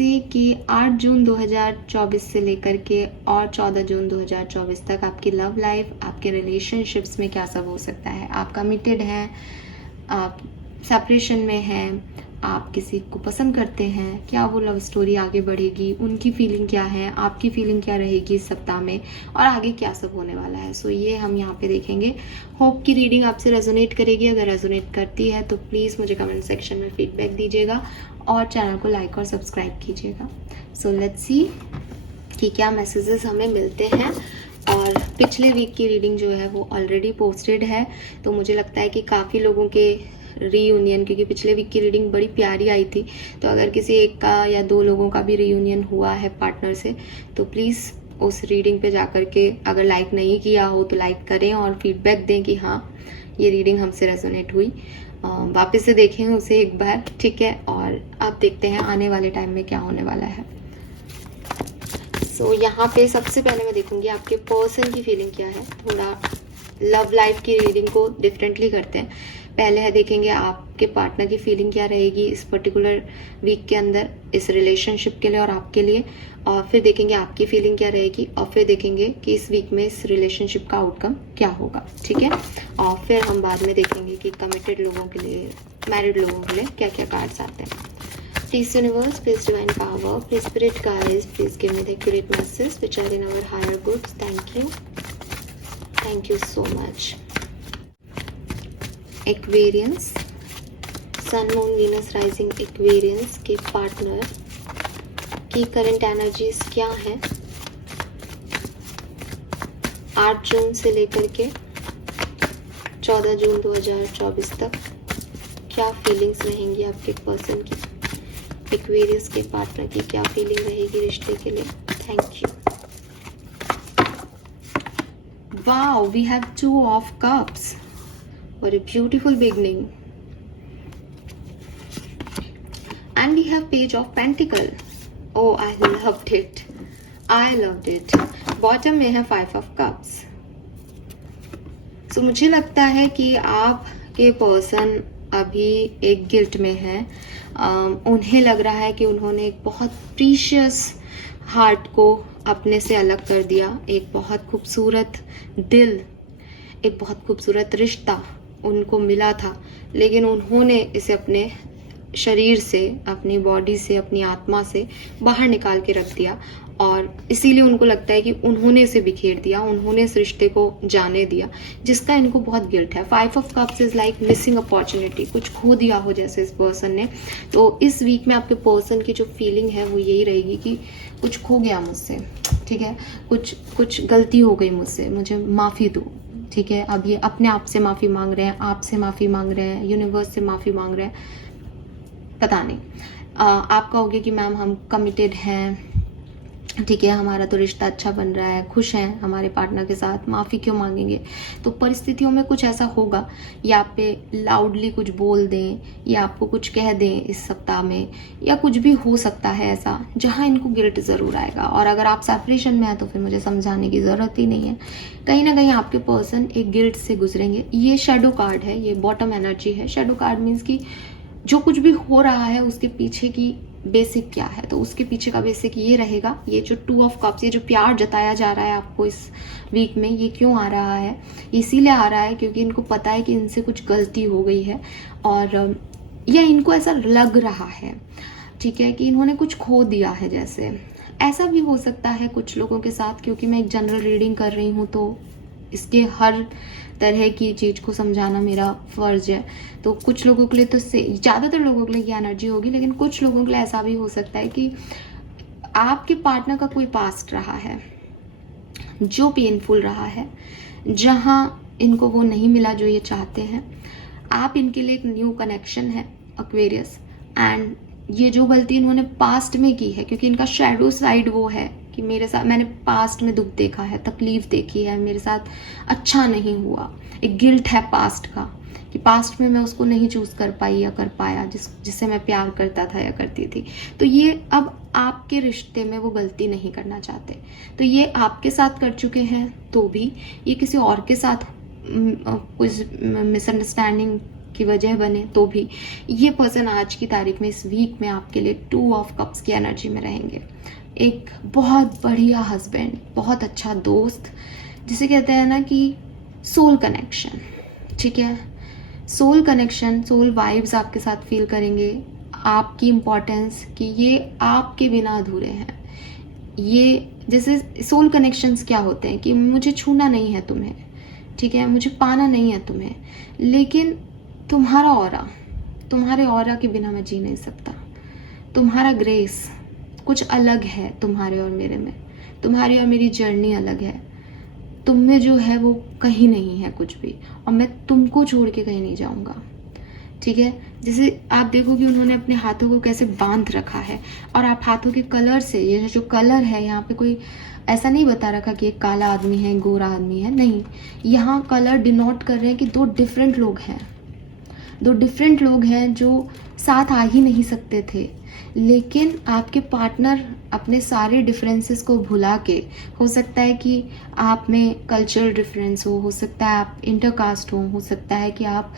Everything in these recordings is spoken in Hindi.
जैसे कि 8 जून 2024 से लेकर के और 14 जून 2024 तक आपकी लव लाइफ, आपके रिलेशनशिप्स में क्या सब हो सकता है। आप कमिटेड हैं, आप सेपरेशन में हैं, आप किसी को पसंद करते हैं, क्या वो लव स्टोरी आगे बढ़ेगी, उनकी फीलिंग क्या है, आपकी फीलिंग क्या रहेगी इस सप्ताह में, और आगे क्या सब होने वाला है। सो ये हम यहाँ पे देखेंगे। होप की रीडिंग आपसे रेजोनेट करेगी। अगर रेजोनेट करती है तो प्लीज़ मुझे कमेंट सेक्शन में फीडबैक दीजिएगा और चैनल को लाइक और सब्सक्राइब कीजिएगा। सो लेट्स सी कि क्या मैसेजेस हमें मिलते हैं। और पिछले वीक की रीडिंग जो है वो ऑलरेडी पोस्टेड है, तो मुझे लगता है कि काफ़ी लोगों के रीयूनियन, क्योंकि पिछले वीक की रीडिंग बड़ी प्यारी आई थी, तो अगर किसी एक का या दो लोगों का भी रीयूनियन हुआ है पार्टनर से तो प्लीज़ उस रीडिंग पे जाकर के अगर लाइक नहीं किया हो तो लाइक करें और फीडबैक दें कि हाँ ये रीडिंग हमसे रेजोनेट हुई। वापस से देखें उसे एक बार, ठीक है। और अब देखते हैं आने वाले टाइम में क्या होने वाला है। सो यहाँ पे सबसे पहले मैं देखूंगी आपके पर्सन की फीलिंग क्या है। थोड़ा लव लाइफ की रीडिंग को डिफरेंटली करते हैं। पहले है देखेंगे आपके पार्टनर की फीलिंग क्या रहेगी इस पर्टिकुलर वीक के अंदर, इस रिलेशनशिप के लिए और आपके लिए, और फिर देखेंगे आपकी फीलिंग क्या रहेगी, और फिर देखेंगे कि इस वीक में इस रिलेशनशिप का आउटकम क्या होगा, ठीक है। और फिर हम बाद में देखेंगे कि कमिटेड लोगों के लिए, मैरिड लोगों के लिए क्या क्या कार्ड्स आते हैं। Please universe, please divine power, please spirit guides, please give me the accurate message which are in our higher goods. Thank you. Thank you so much. Aquarius, Sun, Moon, Venus, Rising Aquarius के पार्टनर की करंट एनर्जीज क्या है 8 जून से लेकर के 14 जून 2024 तक। क्या फीलिंग्स रहेंगी आपके पर्सन की, एक्वेरियस के पार्टनर की क्या फीलिंग रहेगी रिश्ते के लिए। Thank you. Wow, we have 2 of cups. What a beautiful beginning. And we have Page of Pentacle. Oh, I loved it. I loved it. Bottom में है 5 of Cups. So मुझे लगता है कि आपके पर्सन अभी एक गिल्ट में है। उन्हें लग रहा है कि उन्होंने एक बहुत प्रीशियस हार्ट को अपने से अलग कर दिया। एक बहुत खूबसूरत दिल, एक बहुत खूबसूरत रिश्ता उनको मिला था, लेकिन उन्होंने इसे अपने शरीर से, अपनी बॉडी से, अपनी आत्मा से बाहर निकाल के रख दिया, और इसीलिए उनको लगता है कि उन्होंने इसे बिखेर दिया, उन्होंने इस रिश्ते को जाने दिया, जिसका इनको बहुत गिल्ट है। 5 of cups is like missing opportunity, कुछ खो दिया हो जैसे इस पर्सन ने। तो इस वीक में आपके पर्सन की जो फीलिंग है वो यही रहेगी कि कुछ खो गया मुझसे, ठीक है, कुछ गलती हो गई मुझसे, मुझे माफ़ी दो, ठीक है। अब ये अपने आप से माफ़ी मांग रहे हैं, आपसे माफ़ी मांग रहे हैं, यूनिवर्स से माफ़ी मांग रहे हैं, पता नहीं। आप कहोगे कि मैम हम कमिटेड हैं, ठीक है, हमारा तो रिश्ता अच्छा बन रहा है, खुश हैं हमारे पार्टनर के साथ, माफ़ी क्यों मांगेंगे। तो परिस्थितियों में कुछ ऐसा होगा, या आप पे लाउडली कुछ बोल दें, या आपको कुछ कह दें इस सप्ताह में, या कुछ भी हो सकता है ऐसा जहां इनको गिल्ट ज़रूर आएगा। और अगर आप सेपरेशन में हैं तो फिर मुझे समझाने की ज़रूरत ही नहीं है। कहीं ना कहीं आपके पर्सन एक गिल्ट से गुजरेंगे। ये शेडो कार्ड है, ये बॉटम एनर्जी है। शेडो कार्ड मीन्स कि जो कुछ भी हो रहा है उसके पीछे की बेसिक क्या है, तो उसके पीछे का बेसिक ये रहेगा। ये जो 2 ऑफ कप्स, ये जो प्यार जताया जा रहा है आपको इस वीक में, ये क्यों आ रहा है, इसीलिए आ रहा है क्योंकि इनको पता है कि इनसे कुछ गलती हो गई है, और या इनको ऐसा लग रहा है, ठीक है, कि इन्होंने कुछ खो दिया है जैसे। ऐसा भी हो सकता है कुछ लोगों के साथ, क्योंकि मैं एक जनरल रीडिंग कर रही हूँ तो इसके हर तरह की चीज़ को समझाना मेरा फ़र्ज है। तो कुछ लोगों के लिए तो ज़्यादातर लोगों के लिए ये एनर्जी होगी, लेकिन कुछ लोगों के लिए ऐसा भी हो सकता है कि आपके पार्टनर का कोई पास्ट रहा है जो पेनफुल रहा है, जहां इनको वो नहीं मिला जो ये चाहते हैं। आप इनके लिए एक न्यू कनेक्शन है एक्वेरियस, एंड ये जो गलती इन्होंने पास्ट में की है, क्योंकि इनका शैडो साइड वो है कि मेरे साथ, मैंने पास्ट में दुख देखा है, तकलीफ देखी है, मेरे साथ अच्छा नहीं हुआ। एक गिल्ट है पास्ट का कि पास्ट में मैं उसको नहीं चूज कर पाई या कर पाया जिससे मैं प्यार करता था या करती थी। तो ये अब आपके रिश्ते में वो गलती नहीं करना चाहते। तो ये आपके साथ कर चुके हैं तो भी ये किसी और के साथ कुछ मिसअंडरस्टैंडिंग की वजह बने तो भी ये पर्सन आज की तारीख में इस वीक में आपके लिए 2 ऑफ कप्स की एनर्जी में रहेंगे। एक बहुत बढ़िया हस्बैंड, बहुत अच्छा दोस्त, जिसे कहते हैं ना कि सोल कनेक्शन, ठीक है। सोल कनेक्शन, सोल वाइब्स आपके साथ फील करेंगे, आपकी इम्पोर्टेंस कि ये आपके बिना अधूरे हैं। ये जैसे सोल कनेक्शंस क्या होते हैं कि मुझे छूना नहीं है तुम्हें, ठीक है, मुझे पाना नहीं है तुम्हें, लेकिन तुम्हारे ऑरा के बिना मैं जी नहीं सकता। तुम्हारा ग्रेस कुछ अलग है तुम्हारे और मेरे में, तुम्हारी और मेरी जर्नी अलग है। तुम में जो है वो कहीं नहीं है कुछ भी, और मैं तुमको छोड़ के कहीं नहीं जाऊंगा, ठीक है। जैसे आप देखोगे उन्होंने अपने हाथों को कैसे बांध रखा है, और आप हाथों के कलर से, ये जो कलर है यहाँ पे कोई ऐसा नहीं बता रखा कि एक काला आदमी है, गोरा आदमी है, नहीं, यहाँ कलर डिनोट कर रहे हैं कि दो डिफरेंट लोग हैं जो साथ आ ही नहीं सकते थे, लेकिन आपके पार्टनर अपने सारे डिफरेंसेस को भुला के, हो सकता है कि आप में कल्चरल डिफरेंस हो सकता है आप इंटरकास्ट हो सकता है कि आप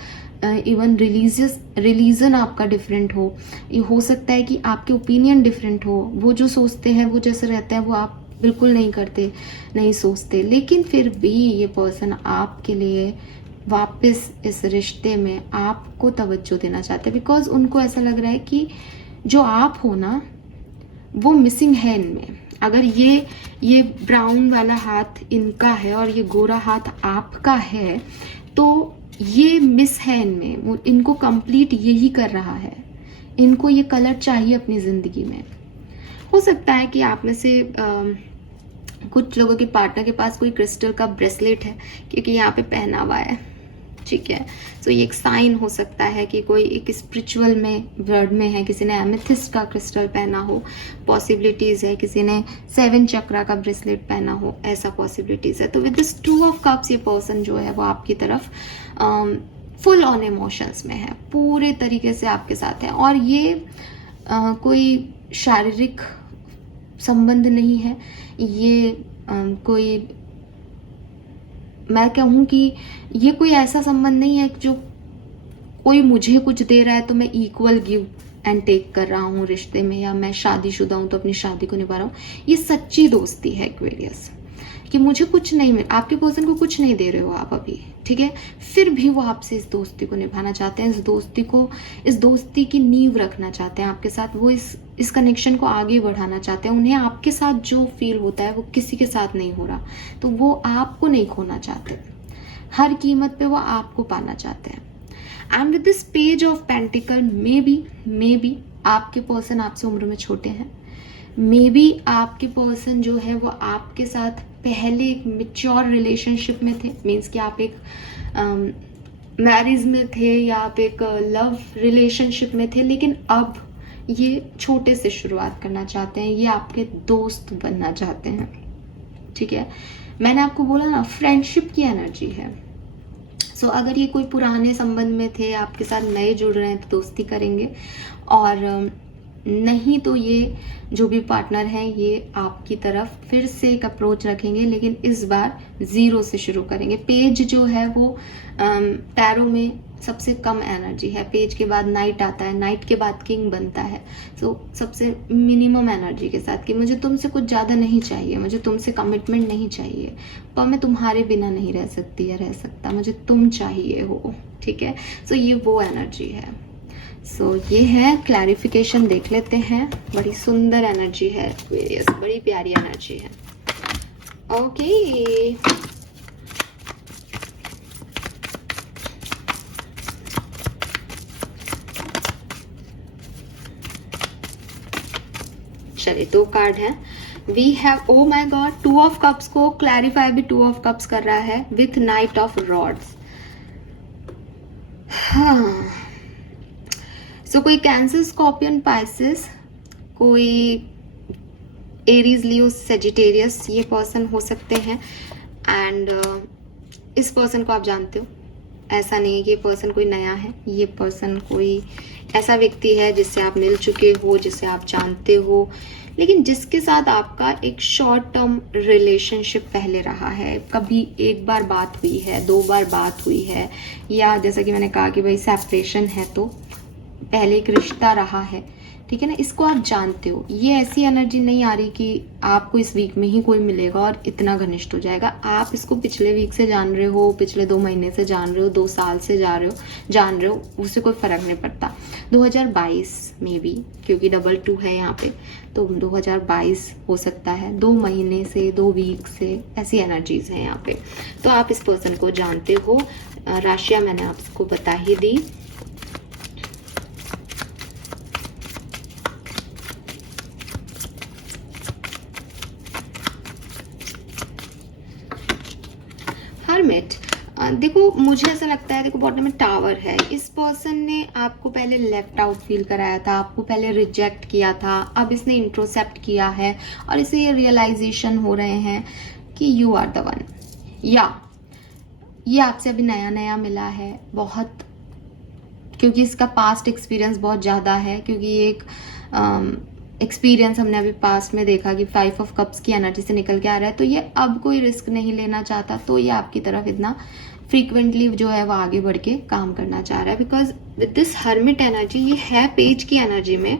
इवन रिलीजन आपका डिफरेंट हो सकता है कि आपके ओपिनियन डिफरेंट हो, वो जो सोचते हैं, वो जैसे रहते हैं वो आप बिल्कुल नहीं सोचते, लेकिन फिर भी ये पर्सन आपके लिए वापस इस रिश्ते में आपको तवज्जो देना चाहते हैं, बिकॉज उनको ऐसा लग रहा है कि जो आप हो ना वो मिसिंग है इनमें। अगर ये ब्राउन वाला हाथ इनका है और ये गोरा हाथ आपका है, तो ये मिस है इनमें, इनको कंप्लीट यही कर रहा है, इनको ये कलर चाहिए अपनी जिंदगी में। हो सकता है कि आप में से कुछ लोगों के पार्टनर के पास कोई क्रिस्टल का ब्रेसलेट है, क्योंकि यहाँ पे पहना हुआ है, ठीक है। सो ये एक साइन हो सकता है कि कोई एक स्पिरिचुअल में वर्ड में है, किसी ने एमेथिस्ट का क्रिस्टल पहना हो, पॉसिबिलिटीज है, किसी ने 7 चक्रा का ब्रेसलेट पहना हो, ऐसा पॉसिबिलिटीज है। तो विद दिस 2 ऑफ कप्स ये पर्सन जो है वो आपकी तरफ फुल ऑन इमोशंस में है, पूरे तरीके से आपके साथ है, और ये कोई शारीरिक संबंध नहीं है, ये कोई, मैं कहूँ कि ये कोई ऐसा संबंध नहीं है जो कोई मुझे कुछ दे रहा है तो मैं इक्वल गिव एंड टेक कर रहा हूँ रिश्ते में, या मैं शादीशुदा हूँ तो अपनी शादी को निभा रहा हूँ। ये सच्ची दोस्ती है एक्वेरियस, कि मुझे कुछ नहीं मिल, आपके पर्सन को कुछ नहीं दे रहे हो आप अभी, ठीक है, फिर भी वो आपसे इस दोस्ती को निभाना चाहते हैं, इस दोस्ती की नींव रखना चाहते हैं आपके साथ, वो इस कनेक्शन को आगे बढ़ाना चाहते हैं। उन्हें आपके साथ जो फील होता है वो किसी के साथ नहीं हो रहा, तो वो आपको नहीं खोना चाहते, हर कीमत पे वो आपको पाना चाहते हैं। And with this page of pentacle, may be आपके पर्सन आपसे उम्र में छोटे हैं, मे बी आपके पर्सन जो है वो आपके साथ पहले एक मैच्योर रिलेशनशिप में थे, मीन्स कि आप एक मैरिज में थे या आप एक लव रिलेशनशिप में थे, लेकिन अब ये छोटे से शुरुआत करना चाहते हैं, ये आपके दोस्त बनना चाहते हैं, ठीक है। मैंने आपको बोला ना फ्रेंडशिप की एनर्जी है। सो अगर ये कोई पुराने संबंध में थे, आपके साथ नए जुड़ रहे हैं तो दोस्ती करेंगे, और नहीं तो ये जो भी पार्टनर है ये आपकी तरफ फिर से एक अप्रोच रखेंगे, लेकिन इस बार 0 से शुरू करेंगे। पेज जो है वो टैरो में सबसे कम एनर्जी है, पेज के बाद नाइट आता है, नाइट के बाद किंग बनता है। सो सबसे मिनिमम एनर्जी के साथ कि मुझे तुमसे कुछ ज़्यादा नहीं चाहिए, मुझे तुमसे कमिटमेंट नहीं चाहिए, पर मैं तुम्हारे बिना नहीं रह सकती या रह सकता, मुझे तुम चाहिए हो, ठीक है। सो ये वो एनर्जी है। सो ये है क्लैरिफिकेशन, देख लेते हैं। बड़ी सुंदर एनर्जी है, बड़ी प्यारी एनर्जी है। ओके, चलिए 2 कार्ड हैं। We have, oh my god, 2 of cups को क्लैरिफाई भी 2 ऑफ कप्स कर रहा है विथ नाइट ऑफ रॉड्स। हाँ, सो कोई कैंसर, स्कॉर्पियन, पाइसेस, कोई एरीज, लियो, सेजिटेरियस ये पर्सन हो सकते हैं। एंड इस पर्सन को आप जानते हो, ऐसा नहीं है कि ये पर्सन कोई नया है, ये पर्सन कोई ऐसा व्यक्ति है जिससे आप मिल चुके हो, जिसे आप जानते हो, लेकिन जिसके साथ आपका एक शॉर्ट टर्म रिलेशनशिप पहले रहा है। कभी एक बार बात हुई है, 2 बार बात हुई है, या जैसा कि मैंने कहा कि भाई सेपरेशन है तो पहले एक रिश्ता रहा है, ठीक है ना। इसको आप जानते हो। ये ऐसी एनर्जी नहीं आ रही कि आपको इस वीक में ही कोई मिलेगा और इतना घनिष्ठ हो जाएगा। आप इसको पिछले वीक से जान रहे हो, पिछले 2 महीने से जान रहे हो, 2 साल से जान रहे हो, उससे कोई फर्क नहीं पड़ता। 2022 में भी, क्योंकि डबल 2 है यहाँ पे, तो 2022 हो सकता है, 2 महीने से, 2 वीक से, ऐसी एनर्जीज हैं यहाँ पे। तो आप इस पर्सन को जानते हो। राशियां मैंने आपको बता ही दी। हर्मिट, देखो मुझे ऐसा लगता है, देखो बॉटम में टावर है। इस पर्सन ने आपको पहले लेफ्ट आउट फील कराया था, आपको पहले रिजेक्ट किया था, अब इसने इंट्रोसेप्ट किया है और इसे ये रियलाइजेशन हो रहे हैं कि यू आर द वन, या ये आपसे अभी नया नया मिला है बहुत, क्योंकि इसका पास्ट एक्सपीरियंस बहुत ज़्यादा है, क्योंकि ये एक एक्सपीरियंस हमने अभी पास्ट में देखा कि 5 ऑफ कप्स की एनर्जी से निकल के आ रहा है। तो ये अब कोई रिस्क नहीं लेना चाहता, तो ये आपकी तरफ इतना फ्रीक्वेंटली जो है वो आगे बढ़ के काम करना चाह रहा है। Because with this hermit energy, ये है पेज की एनर्जी में,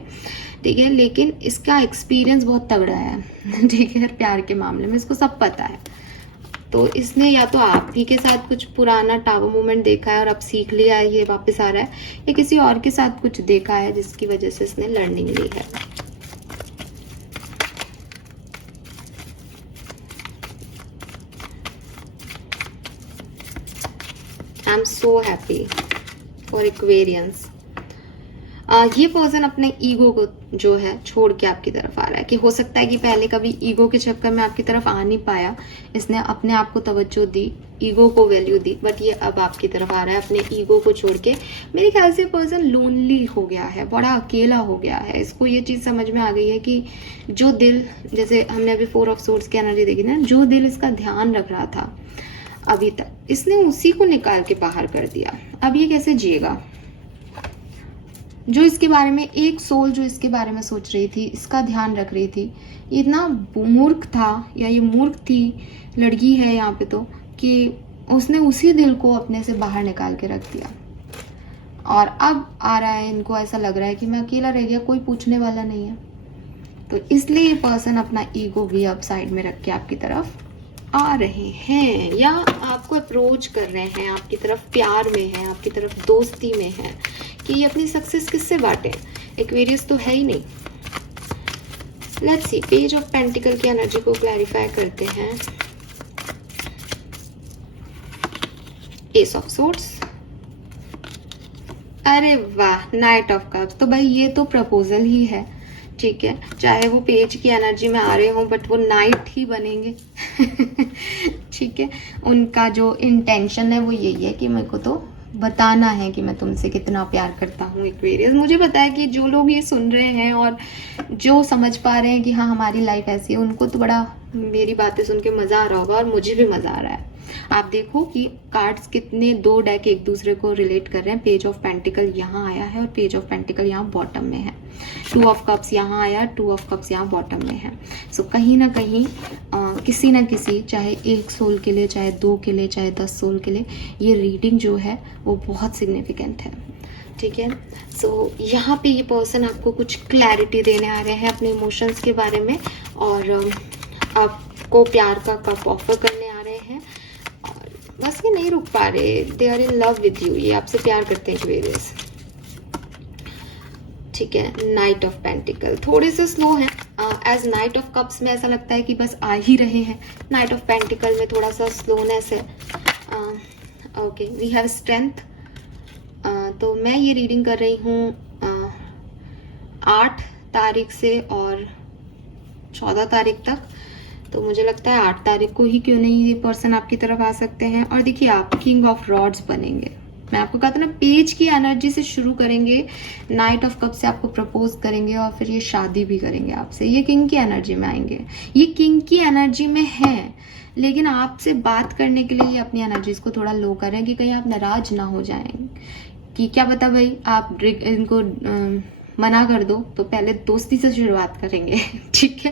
ठीक है, लेकिन इसका एक्सपीरियंस बहुत तगड़ा है ठीक है, प्यार के मामले में इसको सब पता है। तो इसने या तो आप ही के साथ कुछ पुराना टावर मूवमेंट देखा है और अब सीख लिया है, ये वापस आ रहा है, या किसी और के साथ कुछ देखा है जिसकी वजह से इसने लर्निंग ली है। I am so happy for Aquarians. ये पर्सन अपने ईगो को जो है छोड़ के आपकी तरफ आ रहा है, कि हो सकता है कि पहले कभी ईगो के चक्कर में आपकी तरफ आ नहीं पाया, इसने अपने आप को तवज्जो दी, ईगो को वैल्यू दी, बट ये अब आपकी तरफ आ रहा है अपने ईगो को छोड़ के। मेरे ख्याल से पर्सन लोनली हो गया है, बड़ा अकेला हो गया है। इसको ये चीज समझ में आ गई है कि जो दिल, जैसे हमने अभी 4 ऑफ सोर्ड्स की एनर्जी देखी ना, जो दिल इसका ध्यान रख रहा था अभी तक, इसने उसी को निकाल के बाहर कर दिया। अब ये कैसे जिएगा? जो इसके बारे में, एक सोल जो इसके बारे में सोच रही थी, इसका ध्यान रख रही थी, ये इतना मूर्ख था, या ये मूर्ख थी, लड़की है यहाँ पे, तो कि उसने उसी दिल को अपने से बाहर निकाल के रख दिया। और अब आ रहा है, इनको ऐसा लग रहा है कि मैं अकेला रह गया, कोई पूछने वाला नहीं है। तो इसलिए ये पर्सन अपना ईगो भी अब साइड में रख के आपकी तरफ आ रहे हैं, या आपको अप्रोच कर रहे हैं, आपकी तरफ प्यार में है, आपकी तरफ दोस्ती में है, कि ये अपनी सक्सेस किससे बांटे। एक्वेरियस तो है ही नहीं। Let's see, page of pentacle की एनर्जी को क्लैरिफाई करते हैं। एस ऑफ सोर्ड्स, अरे वाह, नाइट ऑफ कप्स। तो भाई ये तो प्रपोजल ही है, ठीक है, चाहे वो पेज की एनर्जी में आ रहे हो, बट वो नाइट ही बनेंगे ठीक है। उनका जो इंटेंशन है वो यही है कि मेरे को तो बताना है कि मैं तुमसे कितना प्यार करता हूँ एक्वेरियस। मुझे पता है कि जो लोग ये सुन रहे हैं और जो समझ पा रहे हैं कि हाँ हमारी लाइफ ऐसी है, उनको तो बड़ा मेरी बातें सुन के मजा आ रहा होगा, और मुझे भी मजा आ रहा है। आप देखो कि कार्ड्स कितने, 2 डेक एक दूसरे को रिलेट कर रहे हैं। पेज ऑफ पेंटिकल यहाँ आया है और पेज ऑफ पेंटिकल यहाँ बॉटम में है। 2 ऑफ कप्स यहाँ आया, 2 ऑफ कप्स यहाँ बॉटम में है। सो कहीं ना कहीं किसी ना किसी, चाहे 1 सोल के लिए, चाहे 2 के लिए, चाहे 10 सोल के लिए, ये रीडिंग जो है वो बहुत सिग्निफिकेंट है, ठीक है। सो यहाँ पे ये पर्सन आपको कुछ क्लैरिटी देने आ रहे हैं अपने इमोशंस के बारे में, और आपको प्यार का कप ऑफर करने आ रहे हैं। और बस ये नहीं रुक पा रहे, they are in love with you, ये आपसे प्यार करते हैं एक्वेरियस, ठीक है। नाइट ऑफ पेंटिकल थोड़े से स्लो है, एज नाइट ऑफ कप्स में ऐसा लगता है कि बस आ ही रहे हैं, नाइट ऑफ पेंटिकल में थोड़ा सा स्लोनेस है। Okay, we have strength. तो मैं ये रीडिंग कर रही हूँ 8 तारीख से और 14 तारीख तक। तो मुझे लगता है 8 तारीख को ही क्यों नहीं ये पर्सन आपकी तरफ आ सकते हैं। और देखिए, आप किंग ऑफ रॉड्स बनेंगे। मैं आपको कहा था ना, पेज की एनर्जी से शुरू करेंगे, नाइट ऑफ कप से आपको प्रपोज करेंगे, और फिर ये शादी भी करेंगे आपसे। ये किंग की एनर्जी में आएंगे, ये किंग की एनर्जी में है, लेकिन आपसे बात करने के लिए ये अपनी एनर्जीज को थोड़ा लो कर रहे हैं कि कहीं आप नाराज ना हो जाएं। कि क्या पता भाई आप इनको मना कर दो, तो पहले दोस्ती से शुरुआत करेंगे। ठीक है,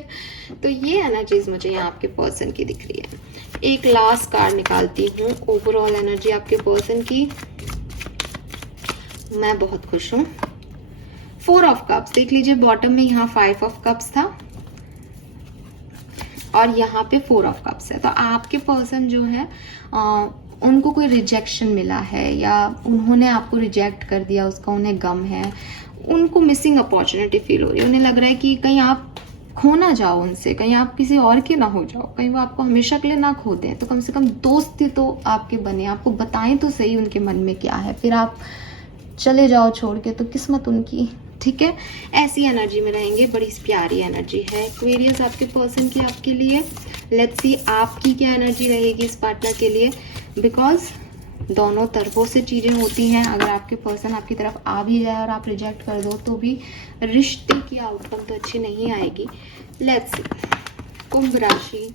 तो ये एनर्जीज मुझे यहाँ आपके पर्सन की दिख रही है। एक लास्ट कार्ड निकालती हूँ ओवरऑल एनर्जी आपके पर्सन की। मैं बहुत खुश हूँ। 4 ऑफ कप्स देख लीजिए, बॉटम में यहाँ 5 ऑफ कप्स था और यहाँ पे 4 ऑफ कप्स है। तो आपके पर्सन जो है उनको कोई रिजेक्शन मिला है या उन्होंने आपको रिजेक्ट कर दिया, उसका उन्हें गम है, उनको मिसिंग अपॉर्चुनिटी फील हो रही है। उन्हें लग रहा है कि कहीं आप खो ना जाओ उनसे, कहीं आप किसी और के ना हो जाओ, कहीं वो आपको हमेशा के लिए ना खो दें। तो कम से कम दोस्ती तो आपके बने, आपको बताएं तो सही उनके मन में क्या है, फिर आप चले जाओ छोड़ के तो किस्मत उनकी। ठीक है, ऐसी एनर्जी में रहेंगे। बड़ी प्यारी एनर्जी है एक्वेरियस आपके पर्सन की आपके लिए। लेट्स सी आपकी क्या एनर्जी रहेगी इस पार्टनर के लिए, बिकॉज दोनों तरफों से चीजें होती हैं। अगर आपके पर्सन आपकी तरफ आ भी जाए और आप रिजेक्ट कर दो तो भी रिश्ते की आउटकम तो अच्छी नहीं आएगी। लेट्स सी कुंभ राशि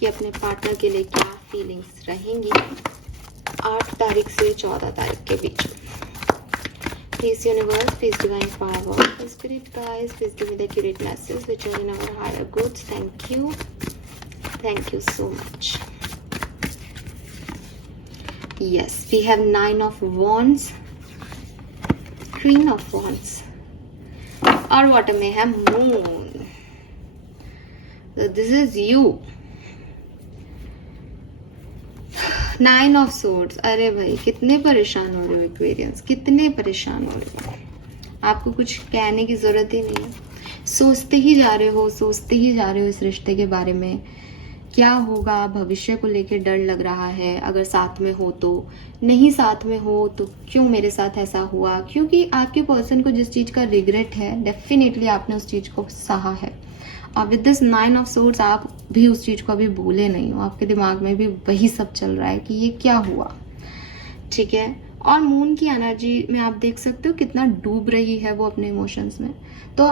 की अपने पार्टनर के लिए क्या फीलिंग्स रहेंगी 8 तारीख से 14 तारीख के बीच में। Please universe, please divine power, spirit guides, please give me the accurate message which are in our higher goods. Thank you so much. Yes, we have 9 of wands, queen of wands और bottom में है moon. So this is you. 9 of swords. अरे भाई कितने परेशान हो रहे हो एक्वेरियंस, कितने परेशान हो रहे हो। आपको कुछ कहने की जरूरत ही नहीं है। सोचते ही जा रहे हो इस रिश्ते के बारे में, क्या होगा, भविष्य को लेकर डर लग रहा है। अगर साथ में हो तो, नहीं साथ में हो तो क्यों मेरे साथ ऐसा हुआ, क्योंकि आपके पर्सन को जिस चीज का रिग्रेट है डेफिनेटली आपने उस चीज को सहा है। और विद दिस 9 ऑफ सोर्ड्स आप भी उस चीज को अभी भूले नहीं हो, आपके दिमाग में भी वही सब चल रहा है कि ये क्या हुआ। ठीक है, और मून की एनर्जी में आप देख सकते हो कितना डूब रही है वो अपने इमोशंस में। तो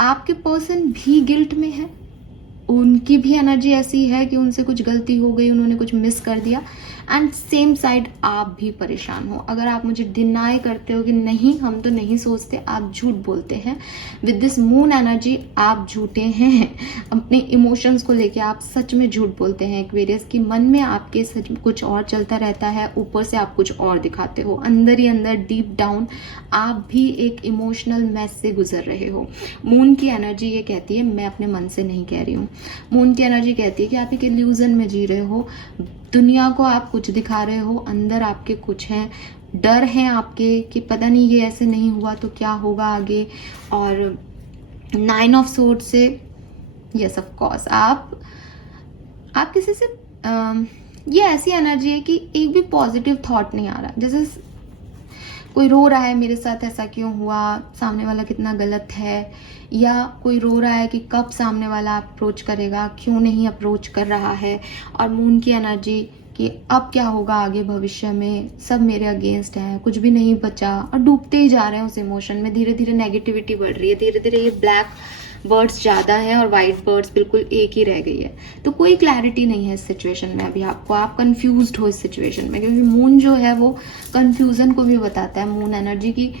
आपके पर्सन भी गिल्ट में है, उनकी भी एनर्जी ऐसी है कि उनसे कुछ गलती हो गई, उन्होंने कुछ मिस कर दिया। एंड सेम साइड आप भी परेशान हो। अगर आप मुझे डिनाई करते हो कि नहीं हम तो नहीं सोचते, आप झूठ बोलते हैं। विद दिस मून एनर्जी आप झूठे हैं, अपने इमोशंस को लेके आप सच में झूठ बोलते हैं एक्वेरियस। की मन में आपके सच में कुछ और चलता रहता है, ऊपर से आप कुछ और दिखाते हो, अंदर ही अंदर डीप डाउन आप भी एक इमोशनल मैस से गुजर रहे हो। मून की एनर्जी ये कहती है, मैं अपने मन से नहीं कह रही हूँ, मून की एनर्जी कहती है कि आप एक इल्यूजन में जी रहे हो, दुनिया को आप कुछ दिखा रहे हो, अंदर आपके कुछ है, डर है आपके कि पता नहीं ये ऐसे नहीं हुआ तो क्या होगा आगे। और 9 ऑफ सोर्ड से यस ऑफ कोर्स आप किसी से ये ऐसी एनर्जी है कि एक भी पॉजिटिव थॉट नहीं आ रहा। जैसे कोई रो रहा है मेरे साथ ऐसा क्यों हुआ, सामने वाला कितना गलत है, या कोई रो रहा है कि कब सामने वाला अप्रोच करेगा, क्यों नहीं अप्रोच कर रहा है। और मून की एनर्जी कि अब क्या होगा आगे भविष्य में, सब मेरे अगेंस्ट है, कुछ भी नहीं बचा, और डूबते ही जा रहे हैं उस इमोशन में। धीरे धीरे नेगेटिविटी बढ़ रही है, धीरे धीरे ये ब्लैक बर्ड्स ज़्यादा हैं और वाइट बर्ड्स बिल्कुल एक ही रह गई है। तो कोई क्लैरिटी नहीं है इस सिचुएशन में अभी आपको, आप कंफ्यूज्ड हो इस सिचुएशन में, क्योंकि मून जो है वो कंफ्यूजन को भी बताता है। मून एनर्जी की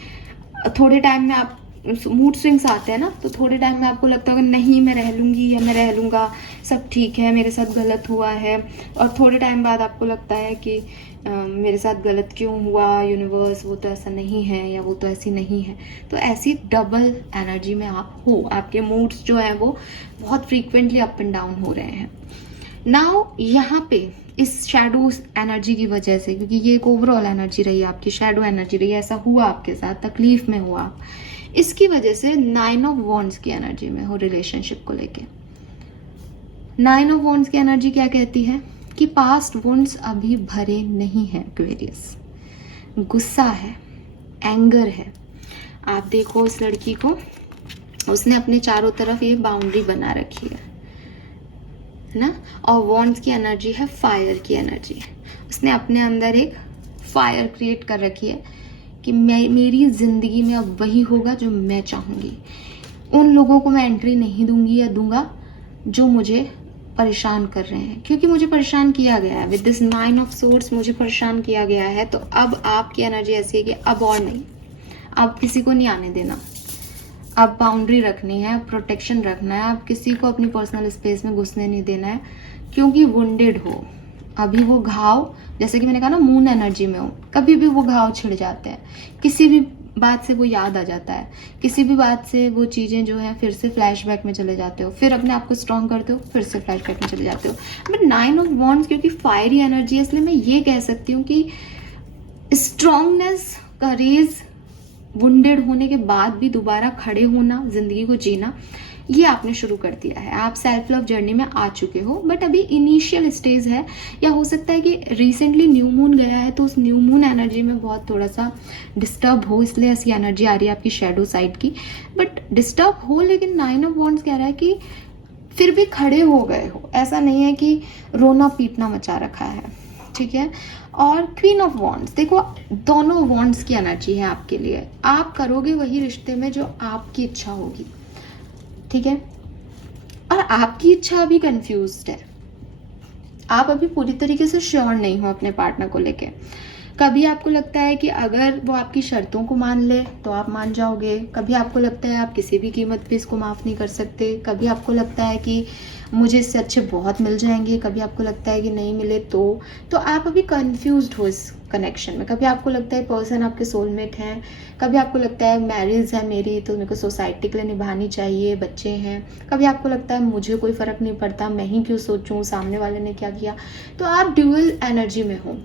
थोड़े टाइम में आप मूड स्विंग्स आते हैं ना, तो थोड़े टाइम में आपको लगता है कि नहीं मैं रह लूँगी या मैं रह लूँगा, सब ठीक है, मेरे साथ गलत हुआ है। और थोड़े टाइम बाद आपको लगता है कि मेरे साथ गलत क्यों हुआ, यूनिवर्स वो तो ऐसा नहीं है या वो तो ऐसी नहीं है। तो ऐसी डबल एनर्जी में आप हो, आपके मूड्स जो हैं वो बहुत फ्रीक्वेंटली अप एंड डाउन हो रहे हैं। नाउ यहाँ पे इस शैडो एनर्जी की वजह से, क्योंकि ये एक ओवरऑल एनर्जी रही है आपकी, शैडो एनर्जी रही है, ऐसा हुआ आपके साथ, तकलीफ में हुआ, इसकी वजह से 9 ऑफ वॉन्ड्स की एनर्जी में हो रिलेशनशिप को लेके। 9 ऑफ वॉन्ड्स की एनर्जी क्या कहती है कि पास्ट वॉन्ड्स अभी भरे नहीं है एक्वेरियस, गुस्सा है, एंगर है। आप देखो उस लड़की को, उसने अपने चारों तरफ ये बाउंड्री बना रखी है ना, और वॉन्ड्स की एनर्जी है फायर की एनर्जी। उसने अपने अंदर एक फायर क्रिएट कर रखी है कि मेरी जिंदगी में अब वही होगा जो मैं चाहूँगी। उन लोगों को मैं एंट्री नहीं दूंगी या दूंगा जो मुझे परेशान कर रहे हैं, क्योंकि मुझे परेशान किया गया है विद दिस 9 ऑफ सोर्ड्स, मुझे परेशान किया गया है। तो अब आपकी एनर्जी ऐसी है कि अब और नहीं, अब किसी को नहीं आने देना, अब बाउंड्री रखनी है, प्रोटेक्शन रखना है, अब किसी को अपनी पर्सनल स्पेस में घुसने नहीं देना है, क्योंकि वुंडेड हो। अभी वो घाव, जैसे कि मैंने कहा ना, मून एनर्जी में हो, कभी भी वो घाव छिड़ जाते हैं, किसी भी बात से वो याद आ जाता है, किसी भी बात से वो चीज़ें जो है फिर से फ्लैशबैक में चले जाते हो, फिर अपने आप को स्ट्रॉन्ग करते हो, फिर से फ्लैशबैक में चले जाते हो। बट 9 ऑफ वॉन्ड्स क्योंकि फायरी एनर्जी है, इसलिए मैं ये कह सकती हूँ कि स्ट्रॉन्गनेस, करेज, वुंडेड होने के बाद भी दोबारा खड़े होना, जिंदगी को जीना, ये आपने शुरू कर दिया है। आप सेल्फ लव जर्नी में आ चुके हो, बट अभी इनिशियल स्टेज है, या हो सकता है कि रिसेंटली न्यू मून गया है, तो उस न्यू मून एनर्जी में बहुत थोड़ा सा डिस्टर्ब हो, इसलिए ऐसी एनर्जी आ रही है आपकी शेडो साइड की। बट डिस्टर्ब हो, लेकिन 9 ऑफ वॉन्ड्स कह रहा है कि फिर भी खड़े हो गए हो, ऐसा नहीं है कि रोना पीटना मचा रखा है, ठीक है। और क्वीन ऑफ वॉन्ड्स, देखो दोनों वॉन्ड्स की एनर्जी है आपके लिए। आप करोगे वही रिश्ते में जो आपकी इच्छा होगी, ठीक है। और आपकी इच्छा अभी कंफ्यूज्ड है, आप अभी पूरी तरीके से श्योर नहीं हो अपने पार्टनर को लेके। कभी आपको लगता है कि अगर वो आपकी शर्तों को मान ले तो आप मान जाओगे, कभी आपको लगता है आप किसी भी कीमत पे इसको माफ़ नहीं कर सकते, कभी आपको लगता है कि मुझे इससे अच्छे बहुत मिल जाएंगे, कभी आपको लगता है कि नहीं मिले तो आप अभी कंफ्यूज्ड हो इस कनेक्शन में। कभी आपको लगता है पर्सन आपके सोलमेट हैं, कभी आपको लगता है मैरिज है मेरी तो मेरे को सोसाइटी के लिए निभानी चाहिए, बच्चे हैं, कभी आपको लगता है मुझे कोई फ़र्क नहीं पड़ता, मैं ही क्यों सोचूं सामने वाले ने क्या किया। तो आप ड्यूअल एनर्जी में हो।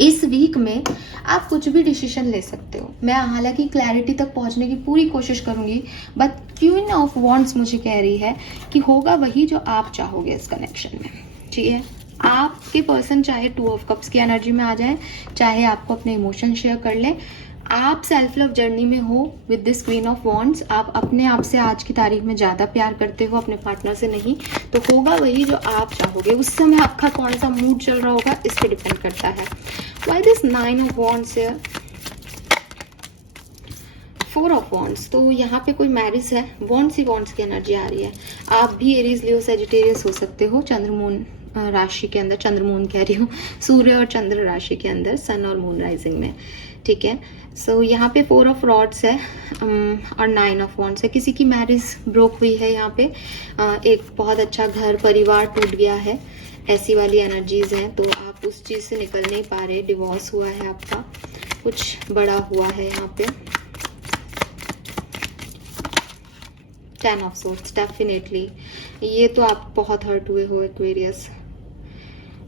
इस वीक में आप कुछ भी डिसीजन ले सकते हो। मैं हालांकि क्लैरिटी तक पहुंचने की पूरी कोशिश करूंगी, बट क्वीन ऑफ वॉन्ड्स मुझे कह रही है कि होगा वही जो आप चाहोगे इस कनेक्शन में, ठीक है। आपके पर्सन चाहे 2 ऑफ कप्स की एनर्जी में आ जाए, चाहे आपको अपने इमोशन शेयर कर ले, आप सेल्फ लव जर्नी में हो with this queen of wands. आप अपने आप से आज की तारीख में ज़्यादा प्यार करते हो, अपने पार्टनर से नहीं। तो होगा वही जो आप चाहोगे। उस समय आपका कौन सा मूड चल रहा होगा इस पे डिपेंड करता है। Why this 9 of wands here, 4 of wands, तो यहाँ पे कोई मैरिज है, वॉन्ड्स ही वॉन्ड्स की एनर्जी आ रही है। आप भी एरीज, लियो, सेजिटेरियस हो सकते हो चंद्रमून राशि के अंदर, चंद्रमून कह रही हूँ, सूर्य और चंद्र राशि के अंदर, सन और मून राइजिंग में, ठीक है। सो यहाँ पे 4 ऑफ रॉड्स है और 9 ऑफ वॉन्ड्स है। किसी की मैरिज ब्रोक हुई है यहाँ पे, एक बहुत अच्छा घर परिवार टूट गया है, ऐसी वाली एनर्जीज हैं। तो आप उस चीज़ से निकल नहीं पा रहे, डिवोर्स हुआ है आपका, कुछ बड़ा हुआ है यहाँ पे। 10 ऑफ सोर्ड्स, डेफिनेटली ये तो आप बहुत हर्ट हुए हो एक्वेरियस,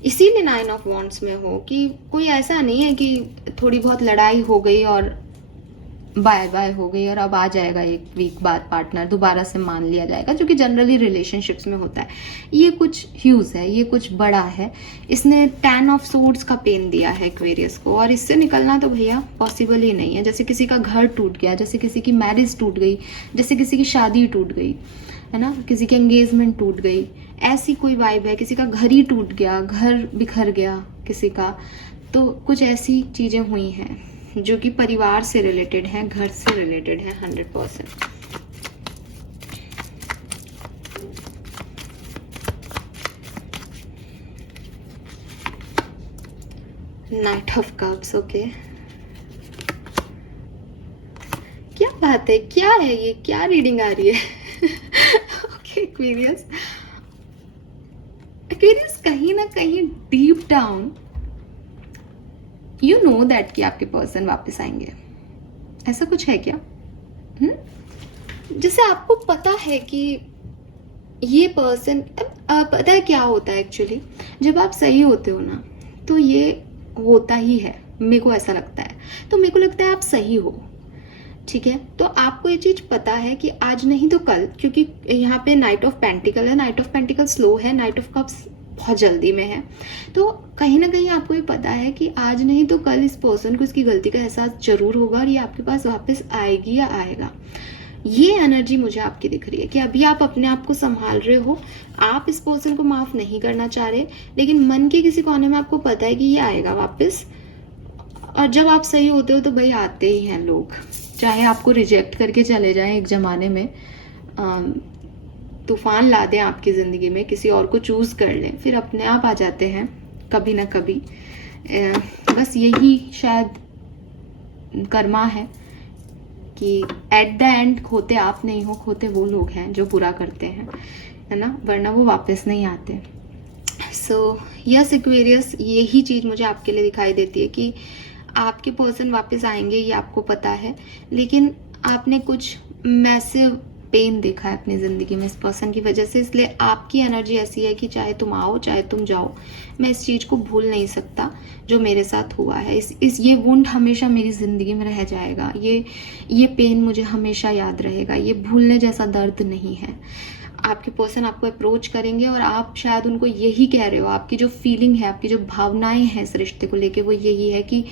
इसीलिए 9 ऑफ वॉन्ड्स में हो कि कोई ऐसा नहीं है कि थोड़ी बहुत लड़ाई हो गई और बाय बाय हो गई और अब आ जाएगा एक वीक बाद पार्टनर, दोबारा से मान लिया जाएगा, जो कि जनरली रिलेशनशिप्स में होता है। ये कुछ ह्यूज है, ये कुछ बड़ा है। इसने 10 ऑफ सोर्ड्स का पेन दिया है एक्वेरियस को, और इससे निकलना तो भैया पॉसिबल ही नहीं है। जैसे किसी का घर टूट गया, जैसे किसी की मैरिज टूट गई, जैसे किसी की शादी टूट गई है ना, किसी की एंगेजमेंट टूट गई, ऐसी कोई वाइब है। किसी का घर ही टूट गया, घर बिखर गया किसी का, तो कुछ ऐसी चीजें हुई हैं जो कि परिवार से रिलेटेड है, घर से रिलेटेड है 100%। नाइट ऑफ कप्स, ओके, क्या बात है, क्या है ये, क्या रीडिंग आ रही है। ओके एक्वेरियस, एक्वेरियस कहीं ना कहीं deep down you know that कि आपके पर्सन वापस आएंगे, ऐसा कुछ है क्या? जैसे आपको पता है कि ये पर्सन, पता है क्या होता है एक्चुअली, जब आप सही होते हो ना तो ये होता ही है, मेरे को ऐसा लगता है। तो मेरे को लगता है आप सही हो, ठीक है। तो आपको ये चीज पता है कि आज नहीं तो कल, क्योंकि यहाँ पे नाइट ऑफ पेंटिकल है, नाइट ऑफ पेंटिकल स्लो है, नाइट ऑफ कप्स बहुत जल्दी में है। तो कहीं ना कहीं आपको ये पता है कि आज नहीं तो कल इस पर्सन को इसकी गलती का एहसास जरूर होगा और ये आपके पास वापस आएगी या आएगा। ये एनर्जी मुझे आपकी दिख रही है कि अभी आप अपने आप को संभाल रहे हो, आप इस पर्सन को माफ नहीं करना चाह रहे, लेकिन मन के किसी कोने में आपको पता है कि ये आएगा वापस। और जब आप सही होते हो तो भाई आते ही हैं लोग, चाहे आपको रिजेक्ट करके चले जाएं एक जमाने में, तूफान ला दें आपकी ज़िंदगी में, किसी और को चूज़ कर लें, फिर अपने आप आ जाते हैं कभी ना कभी। बस यही शायद कर्मा है कि एट द एंड खोते आप नहीं हो, खोते वो लोग हैं जो बुरा करते हैं, है ना, वरना वो वापस नहीं आते। सो यस एक्वेरियस, यही चीज़ मुझे आपके लिए दिखाई देती है कि आपके पर्सन वापस आएंगे, ये आपको पता है, लेकिन आपने कुछ मैसिव पेन देखा है अपनी ज़िंदगी में इस पर्सन की वजह से, इसलिए आपकी एनर्जी ऐसी है कि चाहे तुम आओ चाहे तुम जाओ, मैं इस चीज़ को भूल नहीं सकता जो मेरे साथ हुआ है। इस ये वुंड हमेशा मेरी ज़िंदगी में रह जाएगा, ये पेन मुझे हमेशा याद रहेगा, ये भूलने जैसा दर्द नहीं है। आपके पर्सन आपको अप्रोच करेंगे और आप शायद उनको यही कह रहे हो, आपकी जो फीलिंग है, आपकी जो भावनाएं हैं इस रिश्ते को लेके, वो यही है कि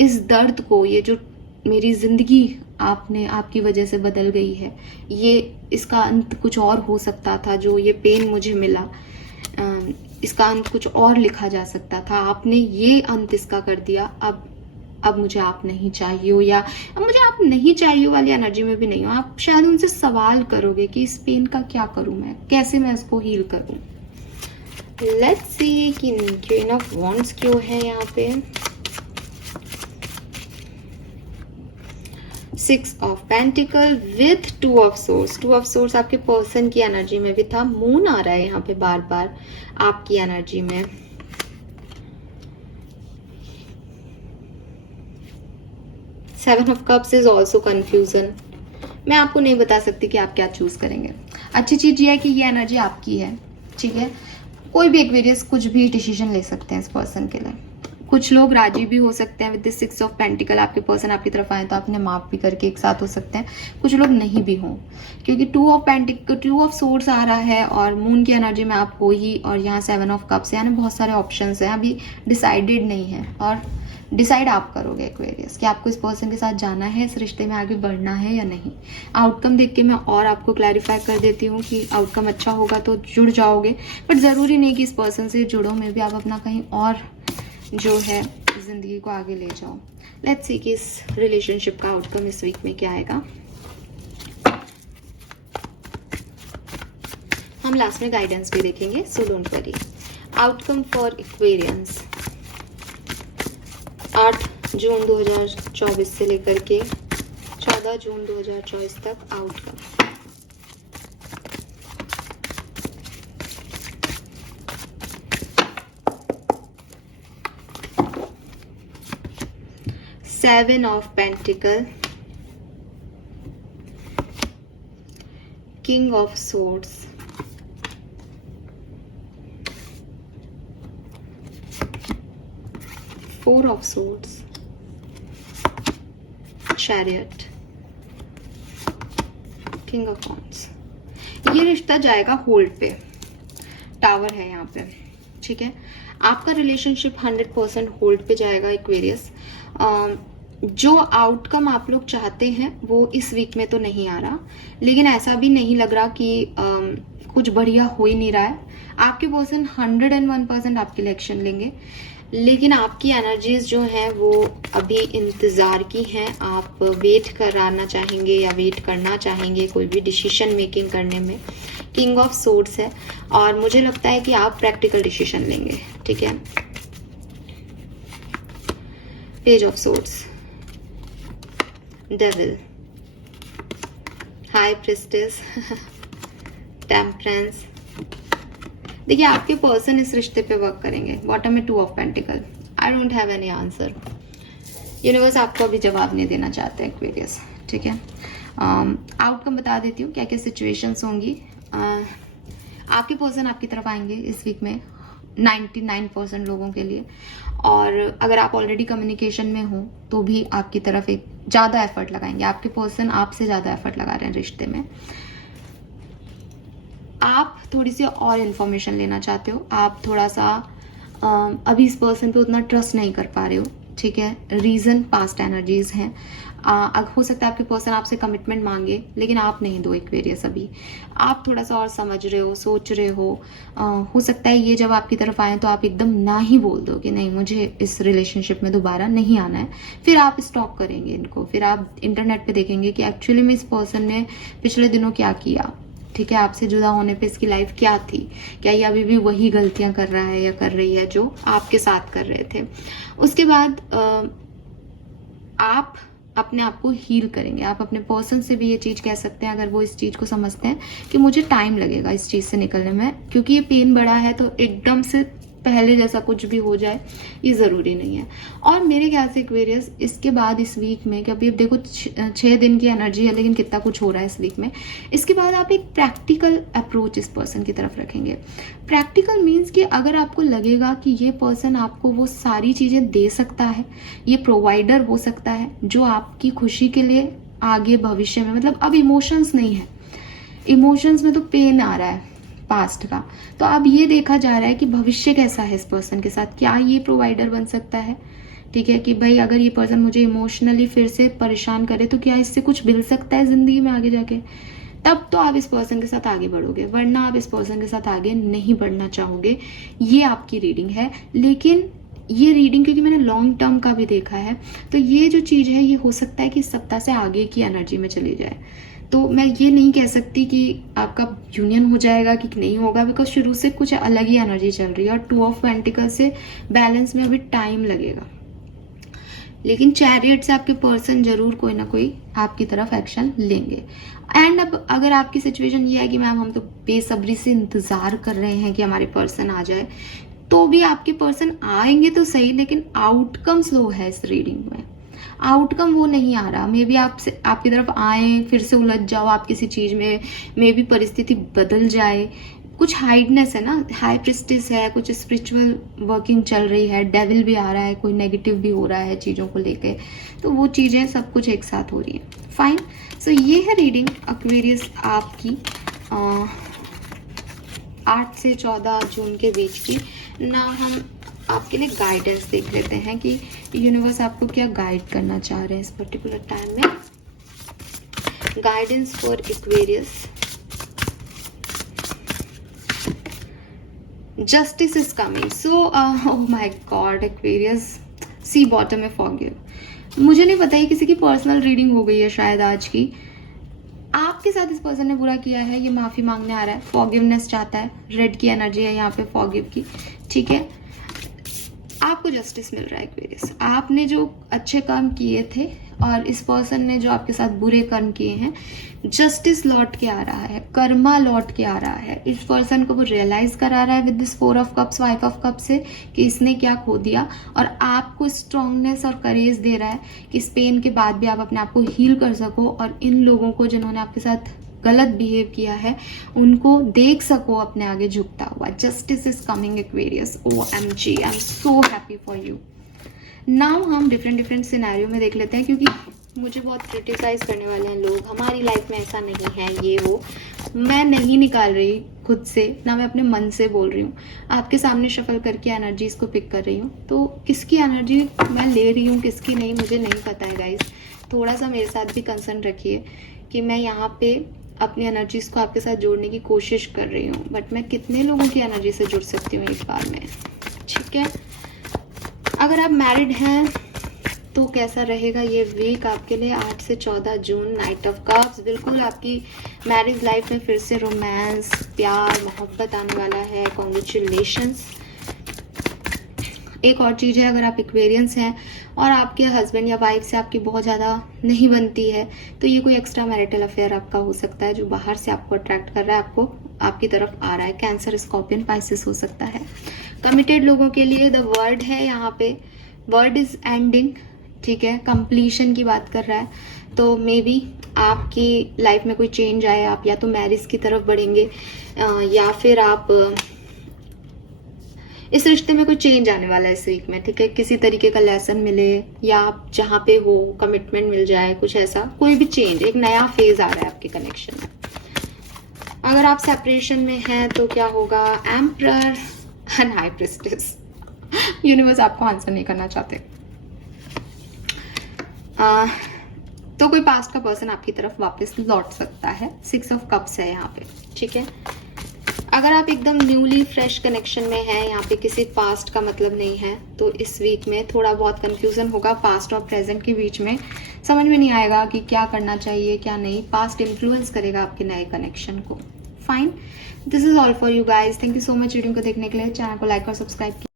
इस दर्द को, ये जो मेरी ज़िंदगी आपकी वजह से बदल गई है, ये इसका अंत कुछ और हो सकता था, जो ये पेन मुझे मिला इसका अंत कुछ और लिखा जा सकता था, आपने ये अंत इसका कर दिया, अब मुझे आप नहीं चाहिए हो, या अब मुझे आप नहीं चाहिए वाली एनर्जी में भी नहीं हो। आप शायद उनसे सवाल करोगे कि इस पेन का क्या करूं मैं, कैसे मैं इसको हील करूं। लेट्स सी कि क्वीन ऑफ वॉन्ड्स क्यों है यहाँ पे। 6 of pentacle with 2 of source. 2 of source आपके पर्सन की एनर्जी में भी था, मून आ रहा है यहाँ पे बार बार आपकी एनर्जी में। Seven of cups is also confusion. मैं आपको नहीं बता सकती कि आप क्या चूज करेंगे। अच्छी चीज ये है कि ये एनर्जी आपकी है, ठीक है। कोई भी एक्वेरियस कुछ भी डिसीजन ले सकते हैं इस पर्सन के लिए। कुछ लोग राजी भी हो सकते हैं विद दिस 6 ऑफ पेंटिकल, आपके पर्सन आपकी तरफ आए तो आपने माफ भी करके एक साथ हो सकते हैं। कुछ लोग नहीं भी हों, क्योंकि 2 ऑफ सोर्स आ रहा है और मून की एनर्जी में आप हो ही, और यहाँ 7 ऑफ कप्स, यानी बहुत सारे ऑप्शंस हैं, अभी डिसाइडेड नहीं है। और डिसाइड आप करोगे एक्वेरियस कि आपको इस पर्सन के साथ जाना है, इस रिश्ते में आगे बढ़ना है या नहीं। आउटकम देख के मैं और आपको क्लैरिफाई कर देती हूँ कि आउटकम अच्छा होगा तो जुड़ जाओगे, बट ज़रूरी नहीं कि इस पर्सन से जुड़ो, में भी आप अपना कहीं और जो है ज़िंदगी को आगे ले जाओ। लेट्स सी कि इस रिलेशनशिप का आउटकम इस वीक में क्या आएगा। हम लास्ट में गाइडेंस भी देखेंगे, so don't worry. Outcome for Aquarians 8 जून 2024 से लेकर के 14 जून 2024 तक outcome. Seven of pentacle, king of swords, four of swords, chariot, king of wands. ये रिश्ता जाएगा होल्ड पे, टावर है यहाँ पे, ठीक है। आपका रिलेशनशिप 100% होल्ड पे जाएगा एक्वेरियस। जो आउटकम आप लोग चाहते हैं वो इस वीक में तो नहीं आ रहा, लेकिन ऐसा भी नहीं लग रहा कि कुछ बढ़िया हो ही नहीं रहा है। आपके पर्सन 101% आपके लिए एक्शन लेंगे, लेकिन आपकी एनर्जीज जो हैं वो अभी इंतज़ार की हैं। आप वेट कराना चाहेंगे या वेट करना चाहेंगे कोई भी डिसीजन मेकिंग करने में। किंग ऑफ सोर्ड्स है और मुझे लगता है कि आप प्रैक्टिकल डिसीजन लेंगे, ठीक है। Page of swords, devil, high priestess, temperance. देखिए आपके पर्सन इस रिश्ते पे वर्क करेंगे। बॉटम में 2 of pentacle. I don't have any answer. Universe आपको अभी जवाब नहीं देना चाहते एक्वेरियस, ठीक है। आउटकम बता देती हूँ क्या क्या सिचुएशंस होंगी। आपके पर्सन आपकी तरफ आएंगे इस वीक में 99% लोगों के लिए, और अगर आप ऑलरेडी कम्युनिकेशन में हो तो भी आपकी तरफ एक ज़्यादा एफर्ट लगाएंगे। आपके पर्सन आपसे ज़्यादा एफर्ट लगा रहे हैं रिश्ते में। आप थोड़ी सी और इन्फॉर्मेशन लेना चाहते हो, आप थोड़ा सा अभी इस पर्सन पे उतना ट्रस्ट नहीं कर पा रहे हो, ठीक है। रीज़न पास्ट एनर्जीज हैं। हो सकता है आपके पर्सन आपसे कमिटमेंट मांगे लेकिन आप नहीं दो एक्वेरियस। अभी आप थोड़ा सा और समझ रहे हो, सोच रहे हो सकता है ये जब आपकी तरफ आए तो आप एकदम ना ही बोल दो कि नहीं मुझे इस रिलेशनशिप में दोबारा नहीं आना है। फिर आप स्टॉक करेंगे इनको, फिर आप इंटरनेट पे देखेंगे कि एक्चुअली में इस पर्सन ने पिछले दिनों क्या किया, ठीक है, आपसे जुदा होने पे इसकी लाइफ क्या थी, क्या ये अभी भी वही गलतियां कर रहा है या कर रही है जो आपके साथ कर रहे थे। उसके बाद आप अपने आप को हील करेंगे। आप अपने पर्सन से भी ये चीज़ कह सकते हैं, अगर वो इस चीज़ को समझते हैं कि मुझे टाइम लगेगा इस चीज़ से निकलने में, क्योंकि ये पेन बड़ा है, तो एकदम से पहले जैसा कुछ भी हो जाए ये ज़रूरी नहीं है। और मेरे ख्याल से एक्वेरियस इसके बाद इस वीक में, कि अभी अब देखो 6 दिन की एनर्जी है, लेकिन कितना कुछ हो रहा है इस वीक में, इसके बाद आप एक प्रैक्टिकल अप्रोच इस पर्सन की तरफ रखेंगे। प्रैक्टिकल मीन्स कि अगर आपको लगेगा कि ये पर्सन आपको वो सारी चीज़ें दे सकता है, ये प्रोवाइडर हो सकता है जो आपकी खुशी के लिए आगे भविष्य में, मतलब अब इमोशंस नहीं है, इमोशंस में तो पेन आ रहा है पास्ट का, तो अब ये देखा जा रहा है कि भविष्य कैसा है इस पर्सन के साथ, क्या ये प्रोवाइडर बन सकता है। ठीक है, कि भाई अगर ये पर्सन मुझे इमोशनली फिर से परेशान करे तो क्या इससे कुछ मिल सकता है जिंदगी में आगे जाके, तब तो आप इस पर्सन के साथ आगे बढ़ोगे, वरना आप इस पर्सन के साथ आगे नहीं बढ़ना चाहोगे। ये आपकी रीडिंग है, लेकिन ये रीडिंग क्योंकि मैंने लॉन्ग टर्म का भी देखा है, तो ये जो चीज़ है ये हो सकता है कि इस सप्ताह से आगे की एनर्जी में चली जाए। तो मैं ये नहीं कह सकती कि आपका यूनियन हो जाएगा कि नहीं होगा, बिकॉज शुरू से कुछ अलग ही एनर्जी चल रही है, और 2 ऑफ पेंटिकल से बैलेंस में अभी टाइम लगेगा। लेकिन चैरियट से आपके पर्सन जरूर कोई ना कोई आपकी तरफ एक्शन लेंगे। एंड अब अगर आपकी सिचुएशन ये है कि मैम हम तो बेसब्री से इंतजार कर रहे हैं कि हमारे पर्सन आ जाए, तो भी आपके पर्सन आएंगे तो सही, लेकिन आउटकम स्लो है इस रीडिंग में। आउटकम वो नहीं आ रहा, मे बी आपसे आपकी तरफ आए, फिर से उलझ जाओ आप किसी चीज में, मे बी परिस्थिति बदल जाए, कुछ हाइडनेस है ना, हाई प्रिस्टिस है, कुछ स्पिरिचुअल वर्किंग चल रही है, डेविल भी आ रहा है, कोई नेगेटिव भी हो रहा है चीज़ों को लेके, तो वो चीज़ें सब कुछ एक साथ हो रही है। फाइन, सो ये है रीडिंग एक्वेरियस आपकी 8 से 14 जून के बीच की। ना हम आपके लिए गाइडेंस देख लेते हैं कि यूनिवर्स आपको क्या गाइड करना चाह रहे हैं इस पर्टिकुलर टाइम में। Guidance for Aquarius, justice is coming, so oh my god Aquarius, see bottom में फॉरगिव। मुझे नहीं पता ये किसी की पर्सनल रीडिंग हो गई है शायद आज की। आपके साथ इस पर्सन ने बुरा किया है, ये माफी मांगने आ रहा है, फॉरगिवनेस चाहता है, रेड की एनर्जी है यहाँ पे फॉरगिव की। ठीक है, आपको जस्टिस मिल रहा है एक्वेरियस। आपने जो अच्छे काम किए थे और इस पर्सन ने जो आपके साथ बुरे कर्म किए हैं, जस्टिस लौट के आ रहा है, कर्मा लौट के आ रहा है। इस पर्सन को वो रियलाइज करा रहा है with this 4 of cups 5 of cup से कि इसने क्या खो दिया, और आपको स्ट्रांगनेस और करेज दे रहा है कि इस पेन के बाद भी आप अपने आप को हील कर सको, और इन लोगों को जिन्होंने आपके साथ गलत बिहेव किया है उनको देख सको अपने आगे झुकता हुआ। Justice is coming Aquarius, OMG, I am so happy for you. Now हम डिफरेंट सिनेरियो में देख लेते हैं, क्योंकि मुझे बहुत क्रिटिसाइज करने वाले हैं लोग, हमारी लाइफ में ऐसा नहीं है, ये वो। मैं नहीं निकाल रही खुद से, ना मैं अपने मन से बोल रही हूँ, आपके सामने शफल करके एनर्जीज को पिक कर रही हूँ। तो किसकी एनर्जी मैं ले रही हूँ किसकी नहीं मुझे नहीं पता है गाइज। थोड़ा सा मेरे साथ भी कंसर्न रखिए कि मैं यहाँ पे अपनी एनर्जीज को आपके साथ जोड़ने की कोशिश कर रही हूँ, बट मैं कितने लोगों की एनर्जी से जुड़ सकती हूँ एक बार में। ठीक है, अगर आप मैरिड हैं तो कैसा रहेगा ये वीक आपके लिए, 8 से 14 जून, नाइट ऑफ कप्स। बिल्कुल आपकी मैरिज लाइफ में फिर से रोमांस, प्यार, मोहब्बत आने वाला है, कॉन्ग्रेचुलेशंस। एक और चीज़ है, अगर आप एक्वेरियंस हैं और आपके हस्बैंड या वाइफ से आपकी बहुत ज़्यादा नहीं बनती है, तो ये कोई एक्स्ट्रा मैरिटल अफेयर आपका हो सकता है जो बाहर से आपको अट्रैक्ट कर रहा है, आपको आपकी तरफ आ रहा है। कैंसर, स्कॉर्पियन, पाइसेस हो सकता है। कमिटेड लोगों के लिए द वर्ड है यहाँ पे, वर्ड इज एंडिंग। ठीक है, कंप्लीशन की बात कर रहा है, तो मे बी आपकी लाइफ में कोई चेंज आए, आप या तो मैरिज की तरफ बढ़ेंगे या फिर आप इस रिश्ते में कोई चेंज आने वाला है इस वीक में। ठीक है, किसी तरीके का लेसन मिले या आप जहाँ पे हो कमिटमेंट मिल जाए, कुछ ऐसा कोई भी चेंज, एक नया फेज आ रहा है आपके कनेक्शन में। अगर आप सेपरेशन में हैं तो क्या होगा, emperor and high priestess. Universe आपको आंसर नहीं करना चाहते। तो कोई पास्ट का पर्सन आपकी तरफ वापस लौट सकता है। 6 ऑफ कप्स है यहाँ पे। ठीक है, अगर आप एकदम न्यूली फ्रेश कनेक्शन में हैं, यहाँ पे किसी पास्ट का मतलब नहीं है, तो इस वीक में थोड़ा बहुत कंफ्यूजन होगा पास्ट और प्रेजेंट के बीच में। समझ में नहीं आएगा कि क्या करना चाहिए क्या नहीं। पास्ट इन्फ्लुएंस करेगा आपके नए कनेक्शन को। Fine, this is all for you guys. Thank you so much video को देखने के लिए। चैनल को लाइक और सब्सक्राइब